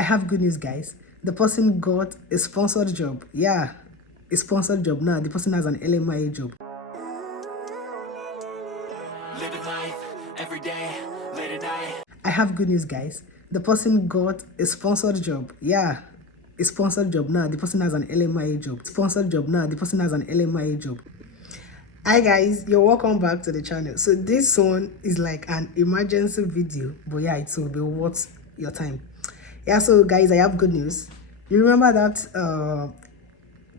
I have good news, guys. The person got a sponsored job. Yeah, a sponsored job. Now the person has an LMIA job. Living life every day, late at night. I have good news, guys. The person got a sponsored job. Yeah, a sponsored job. Now the person has an LMIA job. Sponsored job. Now the person has an LMIA job. Hi guys, you're welcome back to the channel. So this one is like an emergency video, but yeah, it will be worth your time. Yeah, so guys, I have good news. You remember that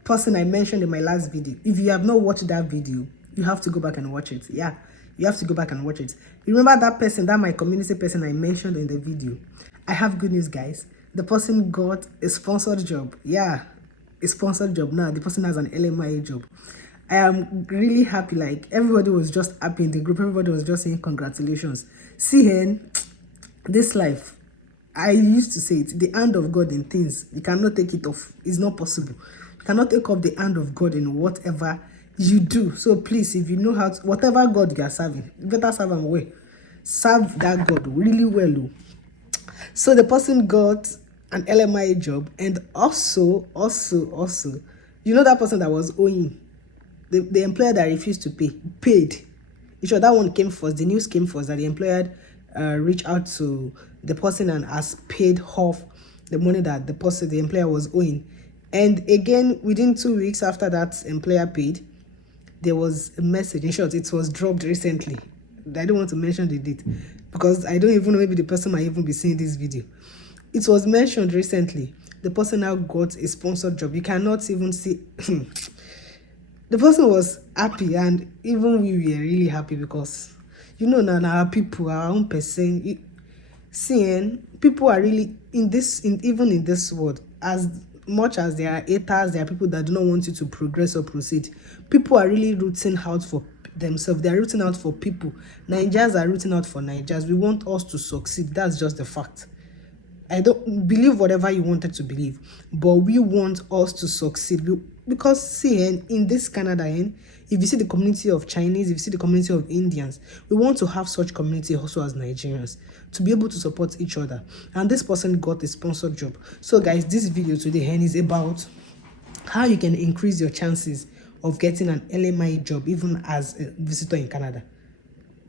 person I mentioned in my last video? If you have not watched that video, you have to go back and watch it. Yeah, you have to go back and watch it. You remember that person, that my community person I mentioned in the video? I have good news, guys. The person got a sponsored job. Yeah, a sponsored job. Now the person has an LMIA job. I am really happy. Like, everybody was just happy in the group. Everybody was just saying congratulations. See, this life, I used to say it, the hand of God in things, you cannot take it off. It's not possible. You cannot take off the hand of God in whatever you do. So please, if you know how to, whatever God you are serving, you better serve him well. Serve that God really well. So the person got an LMIA job, and also, you know that person that was owing, the employer that refused to pay, paid. You sure that one came first? The news came first that the employer reached out to the person and has paid off the money that the employer was owing. And again, within 2 weeks after that employer paid, there was a message. In short, it was dropped recently. I don't want to mention the date because I don't even know, maybe the person might even be seeing this video. It was mentioned recently. The person now got a sponsored job. You cannot even see. The person was happy, and even we were really happy because, you know, now our people, our own person, seeing people are really even in this world, as much as there are haters, there are people that do not want you to progress or proceed. People are really rooting out for themselves. They are rooting out for people. Nigerians are rooting out for Nigerians. We want us to succeed. That's just the fact. I don't believe whatever you wanted to believe, but we want us to succeed. Because see, in this Canada, if you see the community of Chinese, if you see the community of Indians, we want to have such community also as Nigerians to be able to support each other. And this person got a sponsored job. So guys, this video today is about how you can increase your chances of getting an LMIA job even as a visitor in Canada.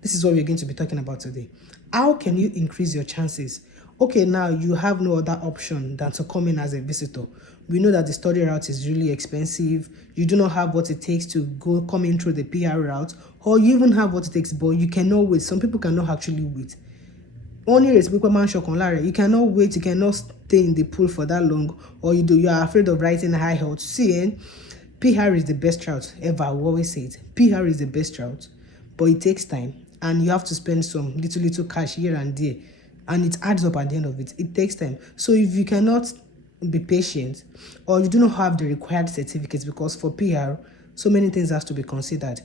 This is what we're going to be talking about today. How can you increase your chances? Okay, now you have no other option than to come in as a visitor. We know that the study route is really expensive. You do not have what it takes to come in through the PR route, or you even have what it takes, but you cannot wait. Some people cannot actually wait. You cannot wait, you cannot stay in the pool for that long, or you are afraid of writing high health. See, PR is the best route ever. I will always say it. PR is the best route, but it takes time, and you have to spend some little cash here and there, and it adds up at the end of it. It takes time. So if you cannot be patient, or you do not have the required certificates, because for PR, so many things has to be considered.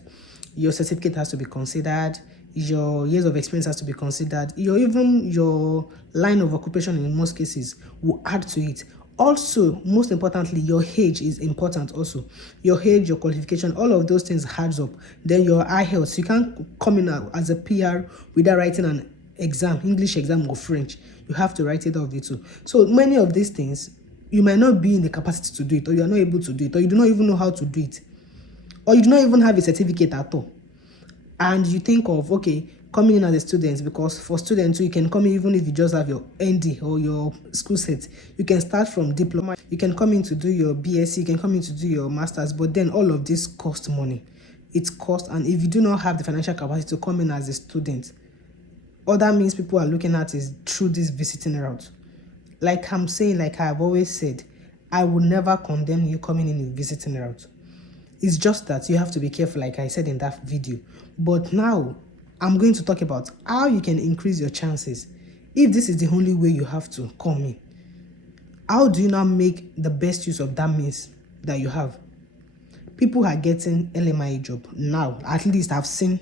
Your certificate has to be considered, your years of experience has to be considered, even your line of occupation in most cases will add to it. Also, most importantly, your age is important also. Your age, your qualification, all of those things adds up. Then your eye health. You can't come in as a PR without writing an exam, English exam or French. You have to write it off it too. So many of these things, you might not be in the capacity to do it, or you are not able to do it, or you do not even know how to do it, or you do not even have a certificate at all. And you think of, okay, coming in as a student, because for students, you can come in even if you just have your ND or your school set. You can start from diploma. You can come in to do your BSc, you can come in to do your masters, but then all of this costs money. It costs, and if you do not have the financial capacity to come in as a student, all that means people are looking at is through this visiting route. Like I'm saying, like I've always said, I will never condemn you coming in a visiting route. It's just that you have to be careful, like I said in that video. But now, I'm going to talk about how you can increase your chances. If this is the only way you have to come in, how do you now make the best use of that means that you have? People are getting LMIA job now. At least I've seen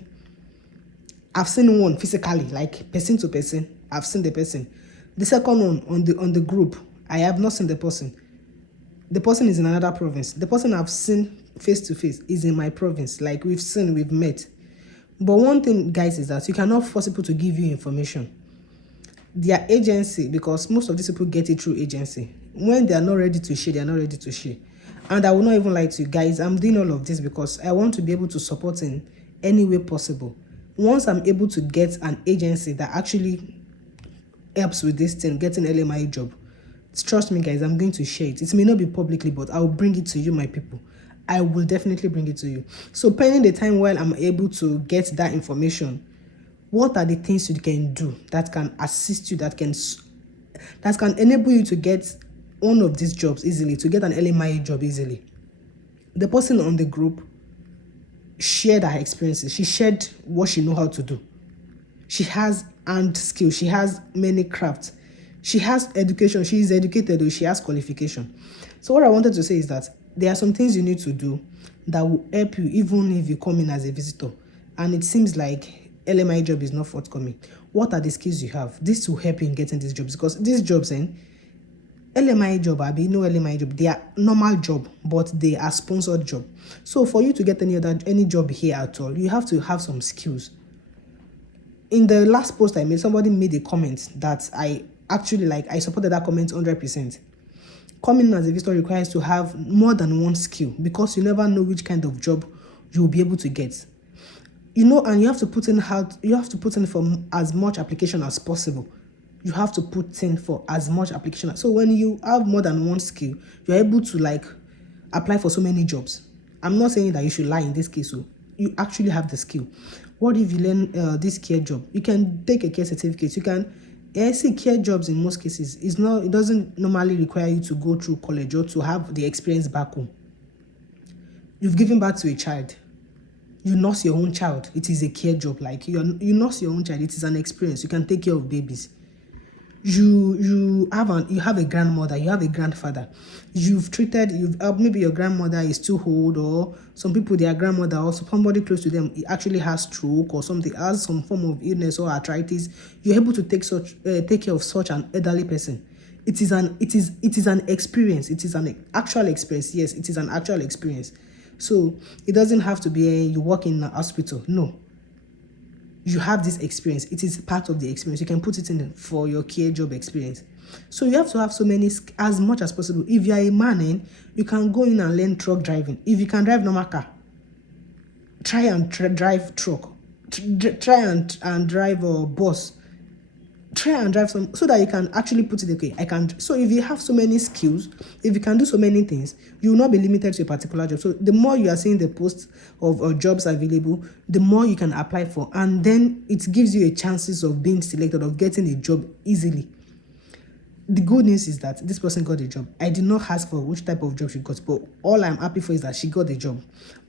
one physically, like person to person. I've seen the person. The second one on the group, I have not seen the person. The person is in another province. The person I've seen face to face is in my province. Like we've met. But one thing, guys, is that you cannot force people to give you information. their agency, because most of these people get it through agency. When they are not ready to share, they are not ready to share. And I will not even lie to you guys, I'm doing all of this because I want to be able to support in any way possible. Once I'm able to get an agency that actually helps with this thing, getting LMIA job, trust me guys, I'm going to share it. It may not be publicly, but I will bring it to you, my people. I will definitely bring it to you. So pending the time while I'm able to get that information, what are the things you can do that can assist you, that can enable you to get one of these jobs easily, to get an LMIA job easily? The person on the group shared her experiences. She shared what she know how to do. She has hand skills. She has many crafts. She has education. She is educated, or she has qualification. So what I wanted to say is that there are some things you need to do that will help you even if you come in as a visitor and it seems like LMI job is not forthcoming. What are the skills you have? This will help you in getting these jobs, because these jobs, LMI job, no LMI job, they are normal job, but they are sponsored job. So for you to get any job here at all, you have to have some skills. In the last post I made, somebody made a comment that I actually I supported that comment 100%. Coming as a visitor requires to have more than one skill, because you never know which kind of job you'll be able to get. And you have to put in for as much application as possible. You have to put in for as much application. So when you have more than one skill, you're able to apply for so many jobs. I'm not saying that you should lie in this case. So you actually have the skill. What if you learn this care job? You can take a care certificate. You can see care jobs in most cases. It doesn't normally require you to go through college or to have the experience back home. You've given birth to a child. You nurse your own child. It is a care job. You nurse your own child. It is an experience. You can take care of babies. You have a grandmother, you have a grandfather. Maybe your grandmother is too old, or some people, their grandmother or somebody close to them actually has stroke or something, has some form of illness or arthritis. You're able to take care of such an elderly person. It is an experience. It is an actual experience. Yes, it is an actual experience. So it doesn't have to be you work in a hospital. No. You have this experience. It is part of the experience. You can put it in for your care job experience. So you have to have so many, as much as possible. If you are a man, you can go in and learn truck driving. If you can drive normal car, try and drive truck. Try and drive a bus. Try and drive some, so that you can actually put it, okay, I can. So if you have so many skills, if you can do so many things, you will not be limited to a particular job. So the more you are seeing the posts of jobs available, the more you can apply for, and then it gives you a chances of being selected, of getting a job easily. The good news is that this person got a job. I did not ask for which type of job she got, but all I'm happy for is that she got a job.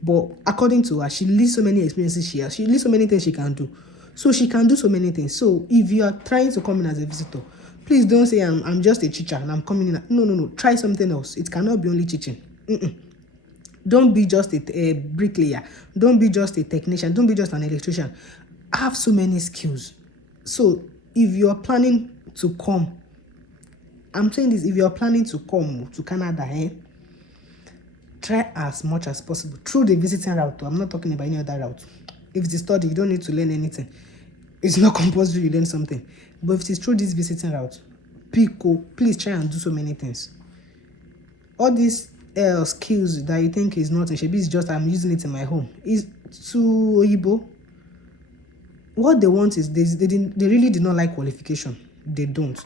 But according to her, she lists so many experiences she has. She lists so many things she can do. So she can do so many things. So if you are trying to come in as a visitor, please don't say I'm just a teacher and I'm coming in. No. Try something else. It cannot be only teaching. Don't be just a bricklayer. Don't be just a technician. Don't be just an electrician. Have so many skills. So if you are planning to come, I'm saying this, if you are planning to come to Canada, try as much as possible through the visiting route. I'm not talking about any other route. If it's a study, you don't need to learn anything. It's not compulsory you learn something. But if it's through this visiting route, please try and do so many things. All these skills that you think is nothing, maybe it's just I'm using it in my home, is to Oyibo. What they want is they really did not like qualification. They don't.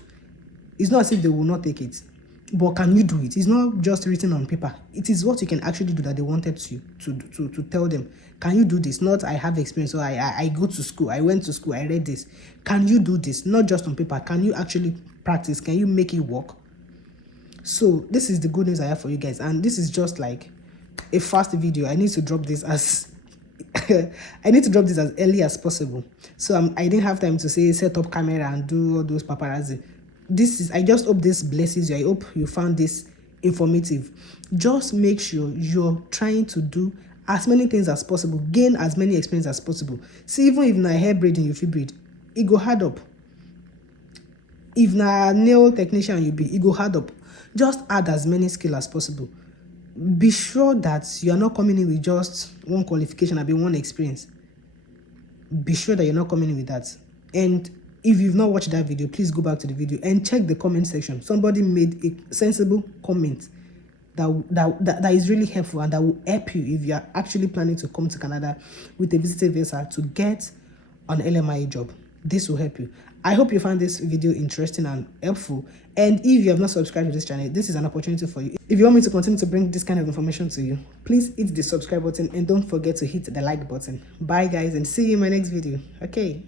It's not as if they will not take it. But can you do it? It's not just written on paper. It is what you can actually do that they wanted to tell them. Can you do this? Not I have experience, or I go to school, I went to school, I read this. Can you do this? Not just on paper. Can you actually practice? Can you make it work? So this is the good news I have for you guys. And this is just like a fast video. I need to drop this as early as possible. So I didn't have time to say set up camera and do all those paparazzi. I just hope this blesses you. I hope you found this informative. Just make sure you're trying to do as many things as possible, gain as many experience as possible. See, even if na hair braiding you fit braid, it go hard up. If na nail technician you be, it go hard up. Just add as many skills as possible. Be sure that you are not coming in with just one qualification or one experience. Be sure that you're not coming in with that. And If you've not watched that video, please go back to the video and check the comment section. Somebody made a sensible comment that is really helpful and that will help you if you are actually planning to come to Canada with a visitor visa to get an LMIA job. This will help you. I hope you found this video interesting and helpful. And if you have not subscribed to this channel, this is an opportunity for you. If you want me to continue to bring this kind of information to you, please hit the subscribe button and don't forget to hit the like button. Bye guys, and see you in my next video. Okay.